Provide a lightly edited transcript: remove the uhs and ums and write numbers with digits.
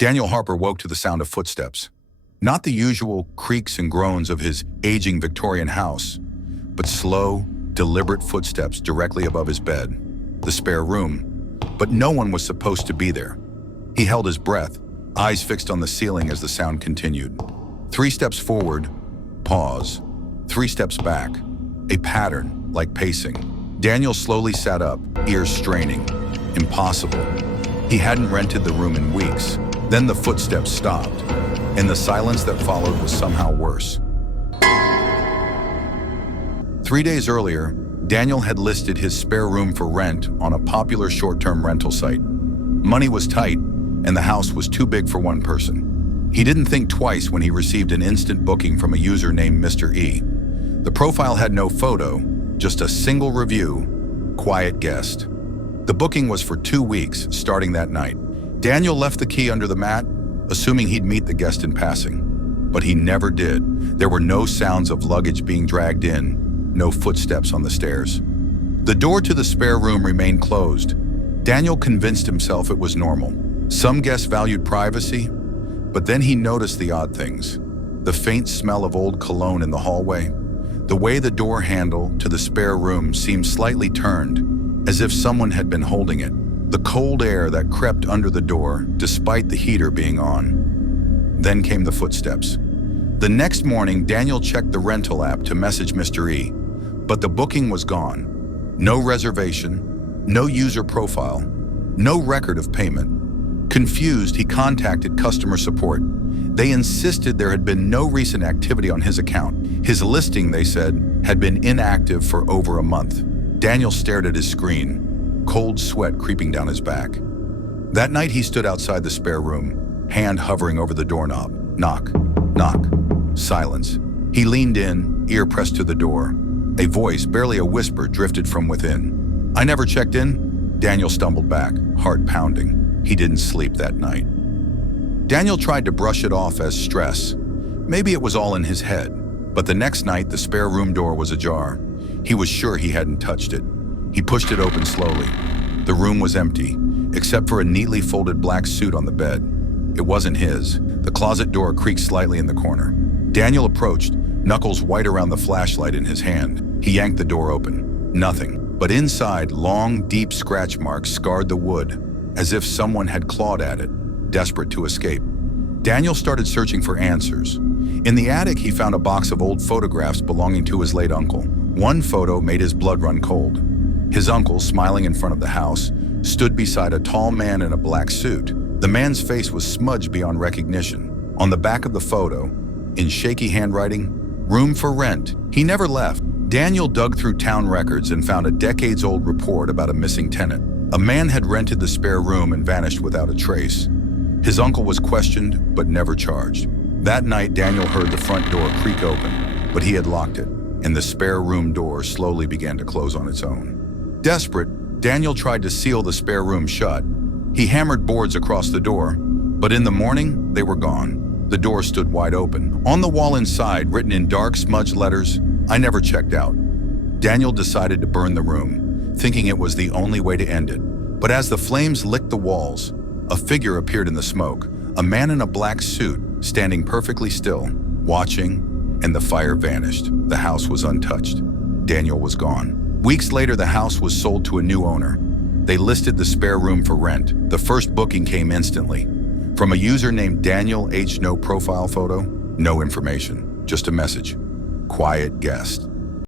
Daniel Harper woke to the sound of footsteps. Not the usual creaks and groans of his aging Victorian house, but slow, deliberate footsteps directly above his bed, the spare room. But no one was supposed to be there. He held his breath, eyes fixed on the ceiling as the sound continued. 3 steps forward, pause. 3 steps back, a pattern like pacing. Daniel slowly sat up, ears straining. Impossible. He hadn't rented the room in weeks. Then the footsteps stopped, and the silence that followed was somehow worse. 3 days earlier, Daniel had listed his spare room for rent on a popular short-term rental site. Money was tight, and the house was too big for one person. He didn't think twice when he received an instant booking from a user named Mr. E. The profile had no photo, just a single review, quiet guest. The booking was for 2 weeks, starting that night. Daniel left the key under the mat, assuming he'd meet the guest in passing. But he never did. There were no sounds of luggage being dragged in, no footsteps on the stairs. The door to the spare room remained closed. Daniel convinced himself it was normal. Some guests valued privacy, but then he noticed the odd things. The faint smell of old cologne in the hallway. The way the door handle to the spare room seemed slightly turned, as if someone had been holding it. The cold air that crept under the door, despite the heater being on. Then came the footsteps. The next morning, Daniel checked the rental app to message Mr. E, but the booking was gone. No reservation, no user profile, no record of payment. Confused, he contacted customer support. They insisted there had been no recent activity on his account. His listing, they said, had been inactive for over a month. Daniel stared at his screen, cold sweat creeping down his back. That night he stood outside the spare room, hand hovering over the doorknob. Knock, knock, silence. He leaned in, ear pressed to the door. A voice, barely a whisper, drifted from within. "I never checked in?" Daniel stumbled back, heart pounding. He didn't sleep that night. Daniel tried to brush it off as stress. Maybe it was all in his head. But the next night, the spare room door was ajar. He was sure he hadn't touched it. He pushed it open slowly. The room was empty, except for a neatly folded black suit on the bed. It wasn't his. The closet door creaked slightly in the corner. Daniel approached, knuckles white around the flashlight in his hand. He yanked the door open. Nothing. But inside, long, deep scratch marks scarred the wood, as if someone had clawed at it, desperate to escape. Daniel started searching for answers. In the attic, he found a box of old photographs belonging to his late uncle. One photo made his blood run cold. His uncle, smiling in front of the house, stood beside a tall man in a black suit. The man's face was smudged beyond recognition. On the back of the photo, in shaky handwriting, "Room for rent." He never left. Daniel dug through town records and found a decades-old report about a missing tenant. A man had rented the spare room and vanished without a trace. His uncle was questioned, but never charged. That night, Daniel heard the front door creak open, but he had locked it, and the spare room door slowly began to close on its own. Desperate, Daniel tried to seal the spare room shut. He hammered boards across the door, but in the morning, they were gone. The door stood wide open. On the wall inside, written in dark, smudged letters, "I never checked out." Daniel decided to burn the room, thinking it was the only way to end it. But as the flames licked the walls, a figure appeared in the smoke, a man in a black suit, standing perfectly still, watching, and the fire vanished. The house was untouched. Daniel was gone. Weeks later, the house was sold to a new owner. They listed the spare room for rent. The first booking came instantly. From a user named Daniel H. No profile photo, no information, just a message. Quiet guest.